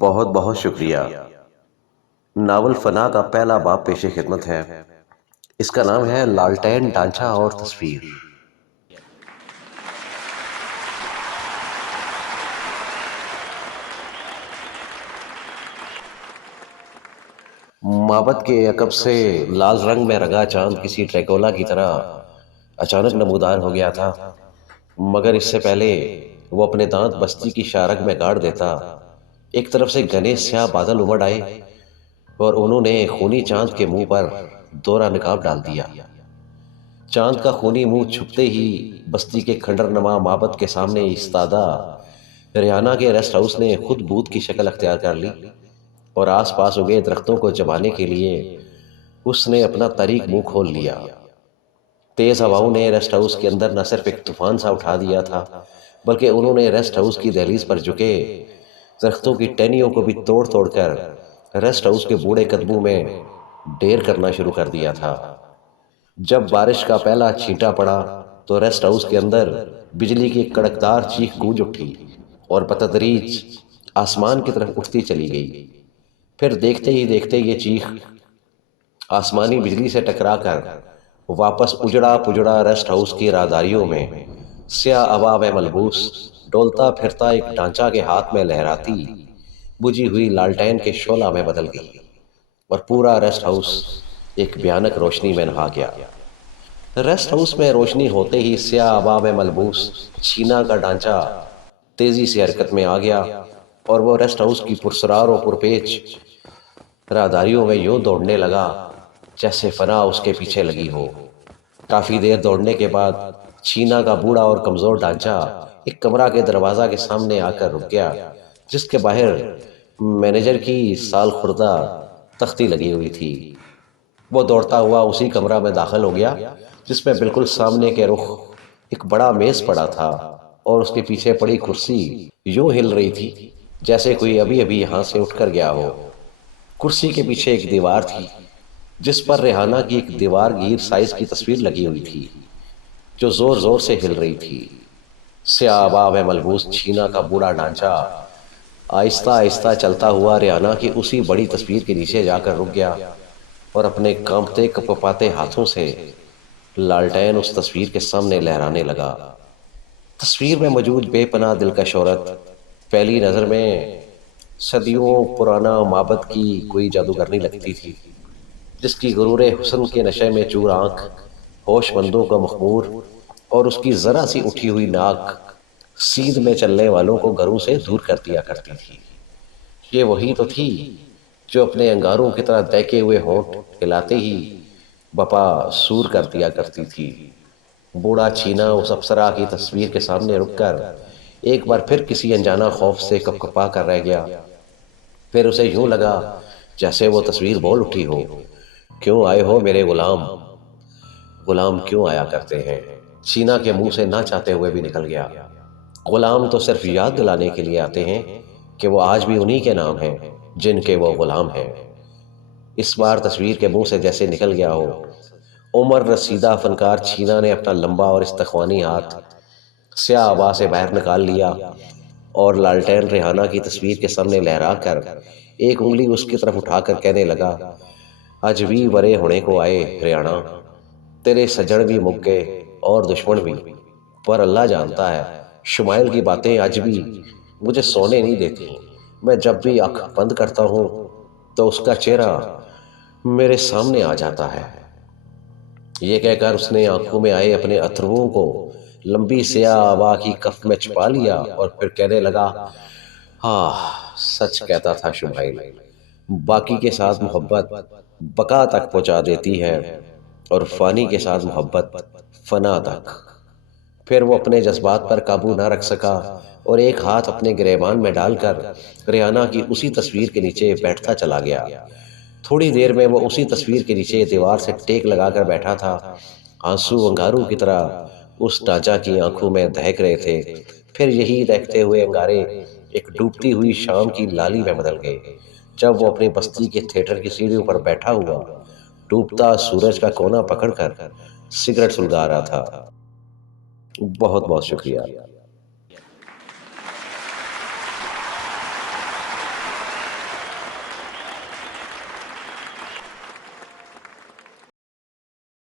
بہت بہت شکریہ۔ ناول فنا کا پہلا باب پیش خدمت ہے۔ اس کا نام ہے لالٹین، ڈانچہ اور تصویر۔ معبد کے عقب سے لال رنگ میں رنگا چاند کسی ٹریکولا کی طرح اچانک نمودار ہو گیا تھا، مگر اس سے پہلے وہ اپنے دانت بستی کی شارک میں گاڑ دیتا، ایک طرف سے گھنے سیاہ بادل امڑ آئے اور انہوں نے خونی چاند کے منہ پر دوہرا نقاب ڈال دیا۔ چاند کا خونی منہ چھپتے ہی بستی کے کھنڈر نما معبد کے سامنے ایستادہ ریحانہ کے ریسٹ ہاؤس نے خود بھوت کی شکل اختیار کر لی، اور آس پاس اگے درختوں کو چبانے کے لیے اس نے اپنا طریق منہ کھول لیا۔ تیز ہواؤں نے ریسٹ ہاؤس کے اندر نہ صرف ایک طوفان سا اٹھا دیا تھا، بلکہ انہوں نے ریسٹ ہاؤس کی دہلیز پر جھکے درختوں کی ٹہنیوں کو بھی توڑ توڑ کر ریسٹ ہاؤس کے بوڑھے قدموں میں ڈھیر کرنا شروع کر دیا تھا۔ جب بارش کا پہلا چھینٹا پڑا تو ریسٹ ہاؤس کے اندر بجلی کی ایک کڑکدار چیخ گونج اٹھی اور بتدریج آسمان کی طرف اٹھتی چلی گئی۔ پھر دیکھتے ہی دیکھتے یہ چیخ آسمانی بجلی سے ٹکرا کر واپس اجڑا پجڑا ریسٹ ہاؤس کی راہداریوں میں سیاہ ابا میں ملبوس ڈولتا پھرتا ایک ڈانچہ کے ہاتھ میں لہراتی بجھی ہوئی لالٹین کے شعلہ میں بدل گئی، اور پورا ریسٹ ہاؤس ایک بھیانک روشنی میں نہا گیا۔ ریسٹ ہاؤس میں روشنی ہوتے ہی سیاہ ابا میں ملبوس چھینا کا ڈانچہ تیزی سے حرکت میں آ گیا، اور وہ ریسٹ ہاؤس کی پرسرار و پرپیچ راہداریوں میں یوں دوڑنے لگا جیسے فنا اس کے پیچھے لگی ہو۔ کافی دیر دوڑنے کے بعد چھینا کا بوڑھا اور کمزور ڈانچہ ایک کمرہ کے دروازہ کے سامنے آ کر رک گیا، جس کے باہر مینیجر کی سال خوردہ تختی لگی ہوئی تھی۔ وہ دوڑتا ہوا اسی کمرہ میں داخل ہو گیا جس میں بالکل سامنے کے رخ ایک بڑا میز پڑا تھا، اور اس کے پیچھے پڑی کرسی یوں ہل رہی تھی جیسے کوئی ابھی ابھی یہاں سے اٹھ کر گیا ہو۔ کرسی کے پیچھے ایک دیوار تھی جس پر ریحانہ کی ایک دیوار گیر سائز کی تصویر لگی ہوئی تھی جو زور زور سے ہل رہی تھی۔ سیاہ ابا میں ملبوس چھینا کا بوڑھا ڈانچہ آہستہ آہستہ چلتا ہوا ریحانہ کی اسی بڑی تصویر کے نیچے جا کر رک گیا، اور اپنے کانپتے کپکپاتے ہاتھوں سے لالٹین اس تصویر کے سامنے لہرانے لگا۔ تصویر میں موجود بے پناہ دلکش عورت پہلی نظر میں صدیوں پرانا معبد کی کوئی جادوگرنی لگتی تھی، جس کی غرور حسن کے نشے میں چور آنکھ ہوش مندوں کا مخمور، اور اس کی ذرا سی اٹھی ہوئی ناک سیندھ میں چلنے والوں کو گھروں سے دور کر دیا کرتی تھی۔ یہ وہی تو تھی جو اپنے انگاروں کی طرح دہکے ہوئے ہونٹ ہلاتے ہی بپا سور کر دیا کرتی تھی۔ بوڑھا چھینا اس اپسرا کی تصویر کے سامنے رک کر ایک بار پھر کسی انجانہ خوف سے کپکپا کر رہ گیا۔ پھر اسے یوں لگا جیسے وہ تصویر بول اٹھی ہو، کیوں آئے ہو میرے غلام؟ غلام کیوں آیا کرتے ہیں؟ چھینا کے منہ سے نہ چاہتے ہوئے بھی نکل گیا۔ غلام تو صرف یاد دلانے کے لیے آتے ہیں کہ وہ آج بھی انہی کے نام ہیں جن کے وہ غلام ہیں۔ اس بار تصویر کے منہ سے جیسے نکل گیا ہو، عمر رسیدہ فنکار چھینا نے اپنا لمبا اور استخوانی ہاتھ سیاہ ابا سے باہر نکال لیا، اور لالٹین ریحانہ کی تصویر کے سامنے لہرا کر ایک انگلی اس کی طرف اٹھا کر کہنے لگا، اج بھی ورے ہونے کو آئے ریحانہ، تیرے سجن بھی مک گئے اور دشمن بھی، پر اللہ جانتا ہے شمائل کی باتیں آج بھی مجھے سونے نہیں دیتی۔ میں جب بھی آنکھ بند کرتا ہوں تو اس کا چہرہ میرے سامنے آ جاتا ہے۔ یہ کہہ کر اس نے آنکھوں میں آئے اپنے اتھروں کو لمبی سیاہ ابا کی کف میں چھپا لیا، اور پھر کہنے لگا، سچ کہتا تھا شمائل، باقی کے ساتھ محبت بقا تک پہنچا دیتی ہے، اور فانی کے ساتھ محبت فنا تک۔ پھر وہ اپنے جذبات پر قابو نہ رکھ سکا اور ایک ہاتھ اپنے گریبان میں ڈال کر ریحانہ کی اسی تصویر کے نیچے بیٹھتا چلا گیا۔ تھوڑی دیر میں وہ اسی تصویر کے نیچے دیوار سے ٹیک لگا کر بیٹھا تھا۔ آنسو انگاروں کی طرح اس ڈانچہ کی آنکھوں میں دہک رہے تھے، پھر یہی دہکتے ہوئے انگارے ایک ڈوبتی ہوئی شام کی لالی میں بدل گئے جب وہ اپنی بستی کے تھیٹر کی سیڑھیوں پر بیٹھا ہوا ڈوبتا سورج کا کونا پکڑ کر سگریٹ سلگا رہا تھا۔ بہت بہت شکریہ۔